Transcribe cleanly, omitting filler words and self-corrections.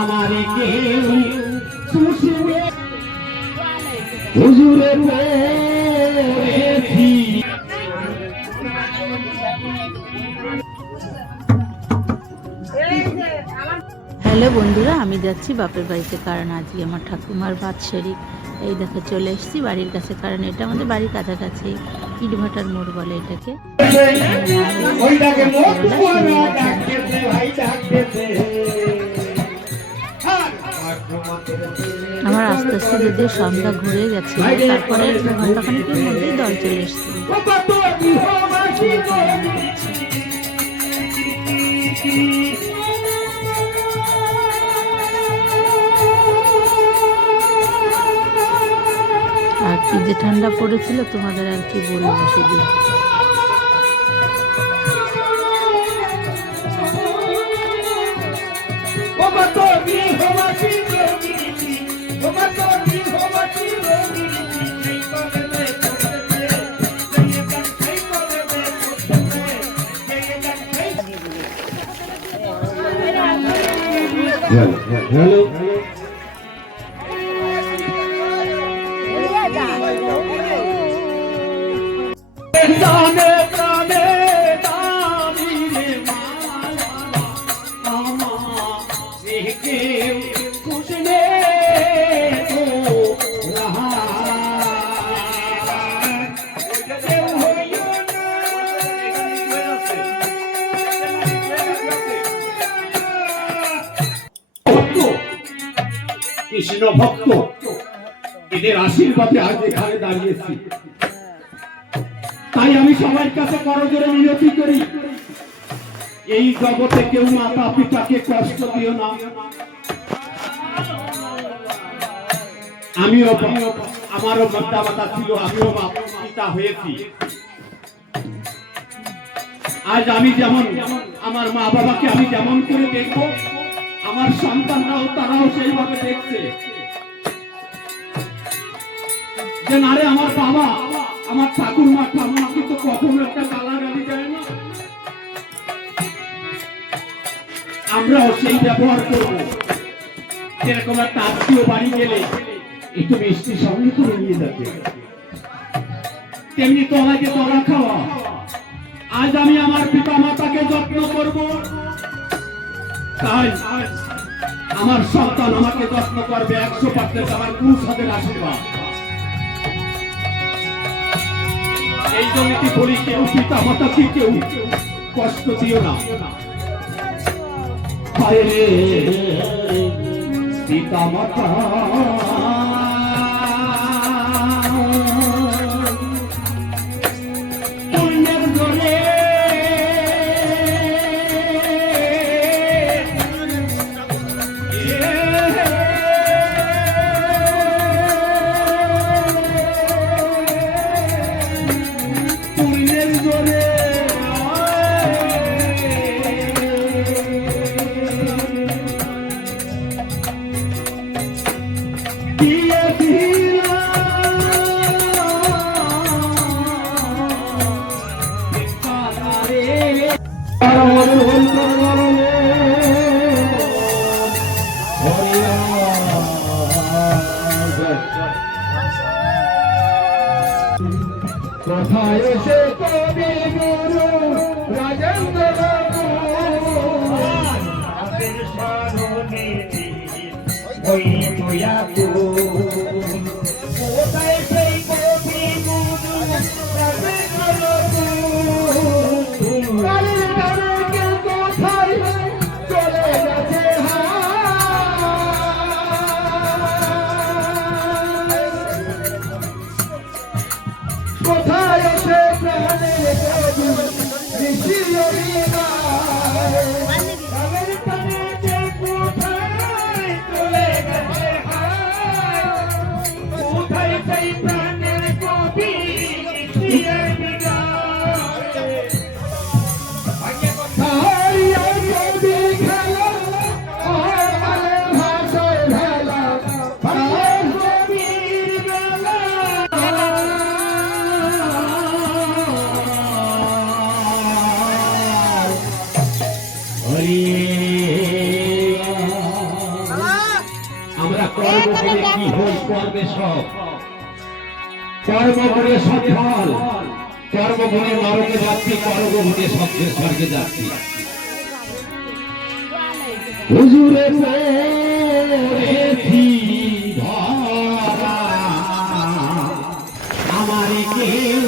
আমারে কেউ সুশুরে হুজুরে পড়েছি। হ্যালো বন্ধুরা, আমি যাচ্ছি বাপের বাড়িতে, কারণ আজকে আমার ঠাকুমার বাৎসরিক। এই দেখো চলে এসেছি বাড়ির কাছে, কারণ এটা আমাদের বাড়ির কাছাকাছি, ইটভাটার মোড় বলে এটাকে। আমার আস্তে আস্তে যদিও সন্ধ্যা ঘুরে গেছে, তারপরে ঘন্টাখানেকের মধ্যেই দল চলে এসেছিল। আর কি যে ঠান্ডা পড়েছিল তোমাদের আর কি বলবো সেদিন। হ্যালো জানে প্রাণে দামি রে মামা দেখে খুশনে তো রহা কৃষ্ণ ভক্ত এদের আশীর্বাদে আজ এখানে দাঁড়িয়েছি। তাই আমি সবার কাছে করজোড়ে মিনতি করি, এই জগতে কেউ মাতা পিতাকে কষ্ট দিও না। আমিও আমারও মাতা মাতা ছিল, আমিও পিতা হয়েছি। আজ আমি যেমন আমার মা বাবাকে আমি যেমন করে দেখবো, আমার সন্তানরাও তারাও সেইভাবে দেখছে যে নারে আমার বাবা আমার ঠাকুরমা ঠাম্মাকে তো কখনো একটা গালাগালি দেয় না। আমরাও সেই ব্যবহার করবো। যেরকম একটা আত্মীয় বাড়ি গেলে একটু মিষ্টি সঙ্গে করে নিয়ে যাবে, তেমনি তোমাকে তোরা খাওয়া। আজ আমি আমার পিতা মাতাকে যত্ন করব, তাই আমার সন্তান আমাকে যত্ন করবে 100%। আমার পুরুষদের আশীর্বাদ। এই জন্য কি বলি, কেউ পিতা মাতাকে কেউ কষ্ট দিও না। পিতা মাতা কোথায় এসে কবি গুরু রাজেন্দ্র ওই তুয়া তু কোথায় সেই কবি গুরু রাজেন্দ্র কোথায় চলে গেছে কোথায় এসে প্রাণের কবি ঋষি কোথায় চলে গেছে কোথায় সেই কর্ম করে কি হই করবে সব, কর্ম করে সফল, কর্ম করে নরকে যাচ্ছি, কর্ম করে স্বর্গে যাচ্ছি। হুজুরে পড়েছি ধরা, আমারে কেউ